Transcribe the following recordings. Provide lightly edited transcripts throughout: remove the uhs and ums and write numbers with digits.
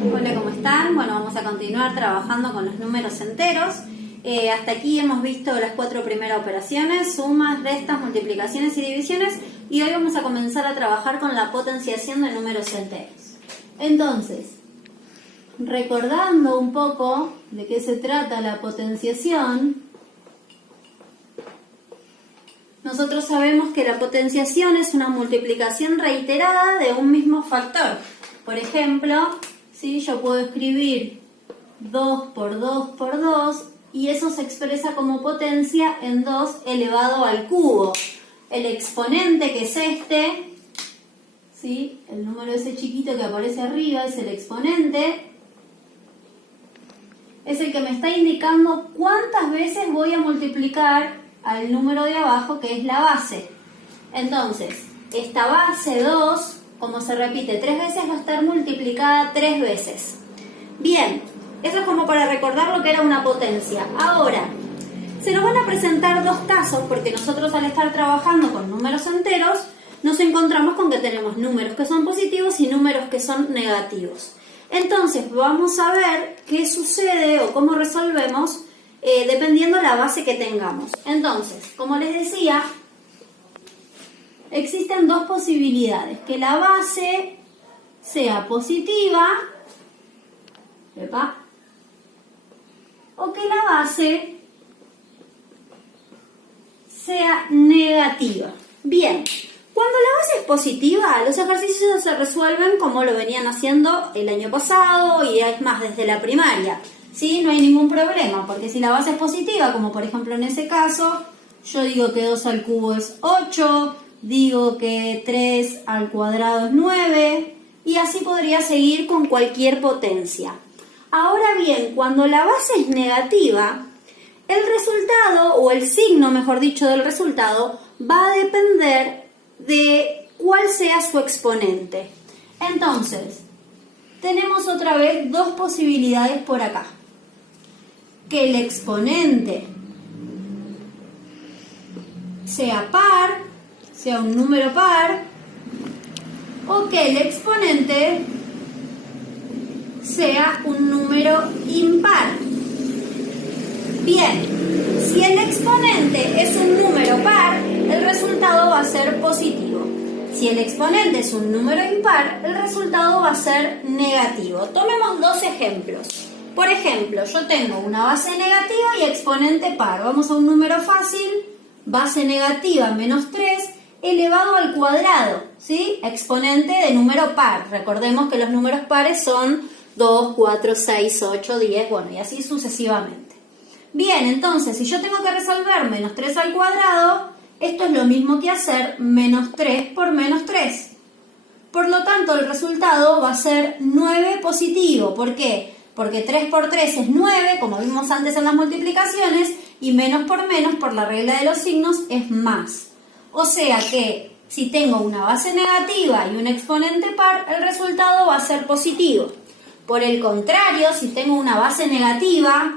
Hola, ¿cómo están? Bueno, vamos a continuar trabajando con los números enteros. Hasta aquí hemos visto las 4 primeras operaciones: sumas, restas, multiplicaciones y divisiones, y hoy vamos a comenzar a trabajar con la potenciación de números enteros. Entonces, recordando un poco de qué se trata la potenciación, nosotros sabemos que la potenciación es una multiplicación reiterada de un mismo factor. Por ejemplo, ¿sí? Yo puedo escribir 2 por 2 por 2 y eso se expresa como potencia en 2 elevado al cubo. El exponente, que es este, ¿sí? El número ese chiquito que aparece arriba es el exponente. Es el que me está indicando cuántas veces voy a multiplicar al número de abajo, que es la base. Entonces, esta base 2, como se repite 3 veces, va a estar multiplicada 3 veces. Bien, eso es como para recordar lo que era una potencia. Ahora, se nos van a presentar dos casos, porque nosotros al estar trabajando con números enteros, nos encontramos con que tenemos números que son positivos y números que son negativos. Entonces, vamos a ver qué sucede o cómo resolvemos dependiendo la base que tengamos. Entonces, como les decía, existen dos posibilidades: que la base sea positiva, ¿epa?, o que la base sea negativa. Bien, cuando la base es positiva, los ejercicios se resuelven como lo venían haciendo el año pasado y es más desde la primaria, ¿sí? No hay ningún problema, porque si la base es positiva, como por ejemplo en ese caso, yo digo que 2 al cubo es 8, digo que 3 al cuadrado es 9, y así podría seguir con cualquier potencia. Ahora bien, cuando la base es negativa, el resultado, o el signo, mejor dicho, del resultado, va a depender de cuál sea su exponente. Entonces, tenemos otra vez dos posibilidades por acá: que el exponente sea par, sea un número par, o que el exponente sea un número impar. Bien, si el exponente es un número par, el resultado va a ser positivo. Si el exponente es un número impar, el resultado va a ser negativo. Tomemos dos ejemplos. Por ejemplo, yo tengo una base negativa y exponente par. Vamos a un número fácil: base negativa menos 3 elevado al cuadrado, ¿sí? Exponente de número par. Recordemos que los números pares son 2, 4, 6, 8, 10, bueno, y así sucesivamente. Bien, entonces, si yo tengo que resolver menos 3 al cuadrado, esto es lo mismo que hacer menos 3 por menos 3. Por lo tanto, el resultado va a ser 9 positivo. ¿Por qué? Porque 3 por 3 es 9, como vimos antes en las multiplicaciones, y menos, por la regla de los signos, es más. O sea que si tengo una base negativa y un exponente par, el resultado va a ser positivo. Por el contrario, si tengo una base negativa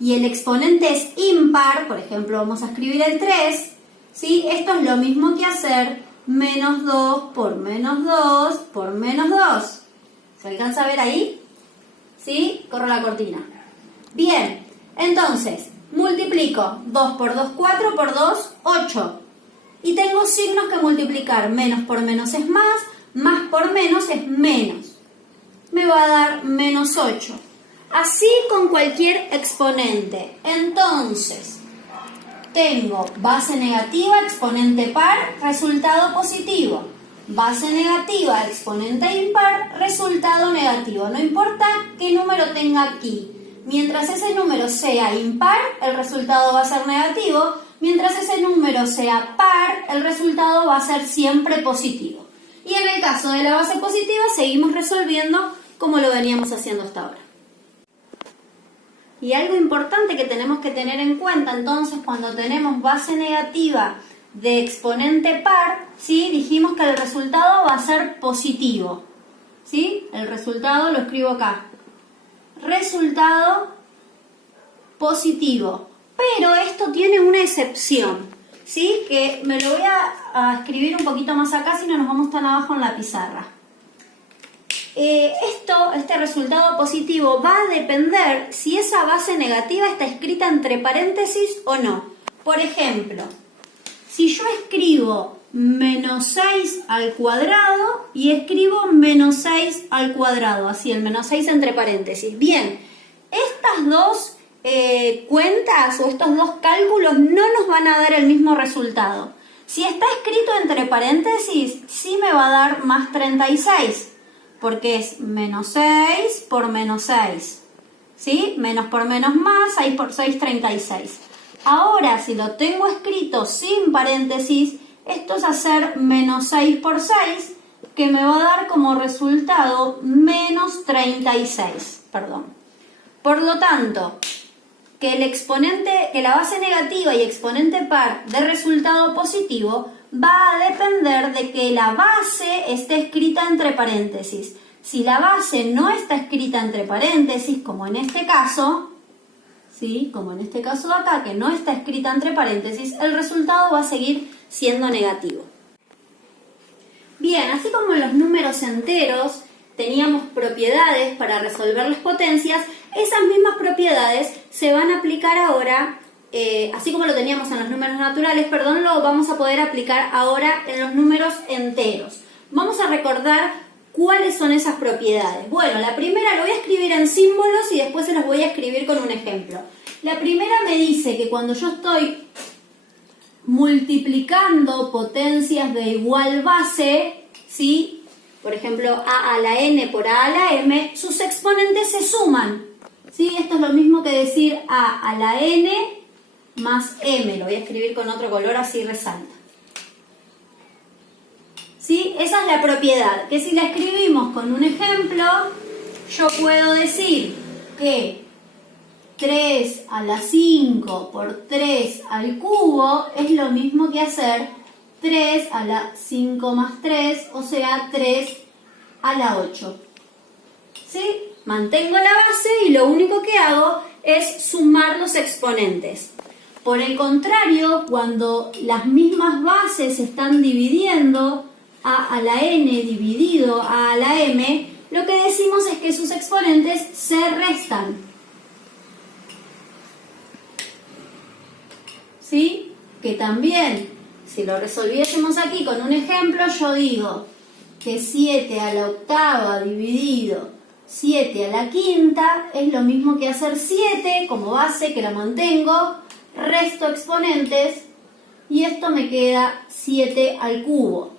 y el exponente es impar, por ejemplo, vamos a escribir el 3, ¿sí? Esto es lo mismo que hacer menos 2 por menos 2 por menos 2. ¿Se alcanza a ver ahí? ¿Sí? Corro la cortina. Bien, entonces, multiplico 2 por 2, 4 por 2, 8. Y tengo signos que multiplicar. Menos por menos es más por menos es menos. Me va a dar menos 8. Así con cualquier exponente. Entonces, tengo base negativa, exponente par, resultado positivo. Base negativa, exponente impar, resultado negativo. No importa qué número tenga aquí. Mientras ese número sea impar, el resultado va a ser negativo. Mientras ese número sea par, el resultado va a ser siempre positivo. Y en el caso de la base positiva, seguimos resolviendo como lo veníamos haciendo hasta ahora. Y algo importante que tenemos que tener en cuenta, entonces, cuando tenemos base negativa de exponente par, ¿sí? Dijimos que el resultado va a ser positivo, ¿sí? El resultado lo escribo acá. Resultado positivo. Pero esto tiene una excepción, ¿sí? Que me lo voy a escribir un poquito más acá, si no nos vamos tan abajo en la pizarra. este resultado positivo va a depender si esa base negativa está escrita entre paréntesis o no. Por ejemplo, si yo escribo menos 6 al cuadrado y escribo menos 6 al cuadrado, así el menos 6 entre paréntesis. Bien, estas dos cuentas o estos dos cálculos no nos van a dar el mismo resultado. Si está escrito entre paréntesis, sí me va a dar más 36, porque es menos 6 por menos 6, ¿sí? Menos por menos más, 6 por 6, 36. Ahora, si lo tengo escrito sin paréntesis, esto es hacer menos 6 por 6, que me va a dar como resultado menos 36, perdón. Por lo tanto, que la base negativa y exponente par de resultado positivo va a depender de que la base esté escrita entre paréntesis. Si la base no está escrita entre paréntesis, como en este caso, ¿sí? Como en este caso de acá, que no está escrita entre paréntesis, el resultado va a seguir siendo negativo. Bien, así como en los números enteros teníamos propiedades para resolver las potencias, esas mismas propiedades se van a aplicar ahora, así como lo teníamos en los números naturales, perdón, lo vamos a poder aplicar ahora en los números enteros. Vamos a recordar cuáles son esas propiedades. Bueno, la primera lo voy a escribir en símbolos y después se los voy a escribir con un ejemplo. La primera me dice que cuando yo estoy multiplicando potencias de igual base, ¿sí? Por ejemplo, a la n por a la m, sus exponentes se suman, ¿sí? Esto es lo mismo que decir a la n más m. Lo voy a escribir con otro color, así resalta. ¿Sí? Esa es la propiedad, que si la escribimos con un ejemplo, yo puedo decir que 3 a la 5 por 3 al cubo es lo mismo que hacer 3 a la 5 más 3, o sea, 3 a la 8. ¿Sí? Mantengo la base y lo único que hago es sumar los exponentes. Por el contrario, cuando las mismas bases se están dividiendo, a la n dividido a la m, lo que decimos es que sus exponentes se restan. ¿Sí? Que también, si lo resolviésemos aquí con un ejemplo, yo digo que 7 a la octava dividido 7 a la quinta es lo mismo que hacer 7 como base, que la mantengo, resto exponentes y esto me queda 7 al cubo.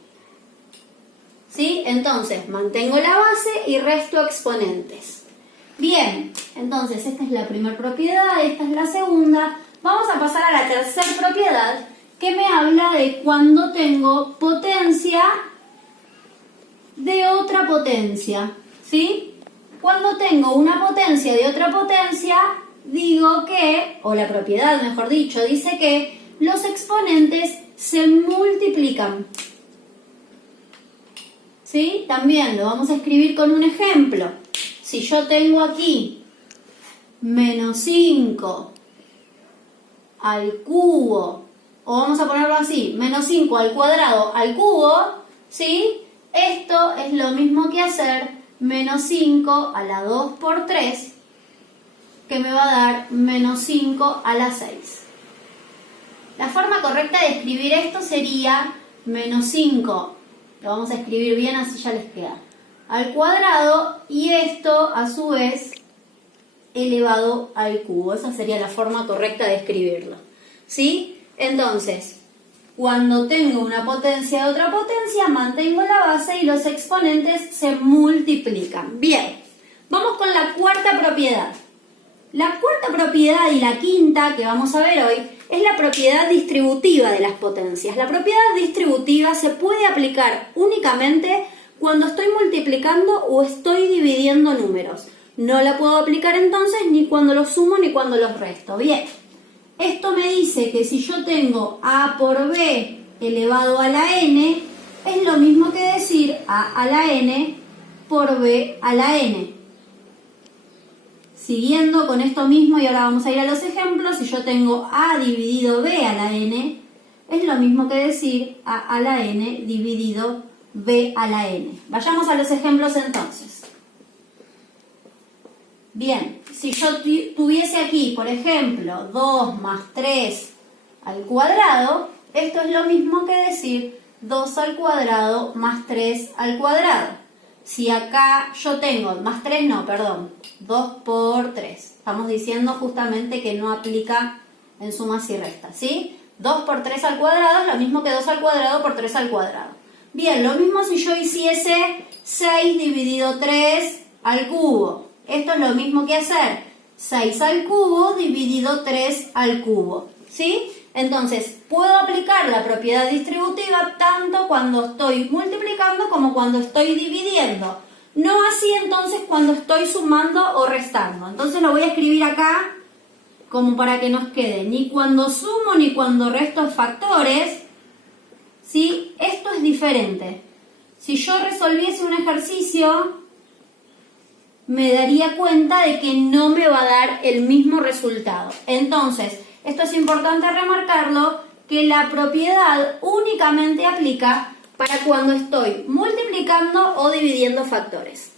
¿Sí? Entonces, mantengo la base y resto exponentes. Bien, entonces esta es la primera propiedad, esta es la segunda. Vamos a pasar a la tercera propiedad, que me habla de cuando tengo potencia de otra potencia. ¿Sí? Cuando tengo una potencia de otra potencia, digo que, o la propiedad mejor dicho, dice que los exponentes se multiplican. ¿Sí? También lo vamos a escribir con un ejemplo. Si yo tengo aquí menos 5 al cubo, o vamos a ponerlo así, menos 5 al cuadrado al cubo, ¿sí? Esto es lo mismo que hacer menos 5 a la 2 por 3, que me va a dar menos 5 a la 6. La forma correcta de escribir esto sería menos 5, lo vamos a escribir bien así ya les queda, al cuadrado, y esto a su vez elevado al cubo. Esa sería la forma correcta de escribirlo. ¿Sí? Entonces, cuando tengo una potencia de otra potencia, mantengo la base y los exponentes se multiplican. Bien, vamos con la cuarta propiedad. La cuarta propiedad y la quinta que vamos a ver hoy es la propiedad distributiva de las potencias. La propiedad distributiva se puede aplicar únicamente cuando estoy multiplicando o estoy dividiendo números. No la puedo aplicar entonces ni cuando los sumo ni cuando los resto. Bien, esto me dice que si yo tengo a por b elevado a la n, es lo mismo que decir a la n por b a la n. Siguiendo con esto mismo, y ahora vamos a ir a los ejemplos, si yo tengo a dividido b a la n, es lo mismo que decir a la n dividido b a la n. Vayamos a los ejemplos entonces. Bien, si yo tuviese aquí, por ejemplo, 2 más 3 al cuadrado, esto es lo mismo que decir 2 al cuadrado más 3 al cuadrado. Si acá yo tengo, más 3 no, perdón, 2 por 3. Estamos diciendo justamente que no aplica en sumas y restas, ¿sí? 2 por 3 al cuadrado es lo mismo que 2 al cuadrado por 3 al cuadrado. Bien, lo mismo si yo hiciese 6 dividido 3 al cubo. Esto es lo mismo que hacer 6 al cubo dividido 3 al cubo, ¿sí? Entonces, puedo aplicar la propiedad distributiva tanto cuando estoy multiplicando como cuando estoy dividiendo. No así entonces cuando estoy sumando o restando. Entonces lo voy a escribir acá como para que nos quede ni cuando sumo ni cuando resto factores, ¿sí? Esto es diferente. Si yo resolviese un ejercicio, me daría cuenta de que no me va a dar el mismo resultado. Entonces, esto es importante remarcarlo, que la propiedad únicamente aplica para cuando estoy multiplicando o dividiendo factores.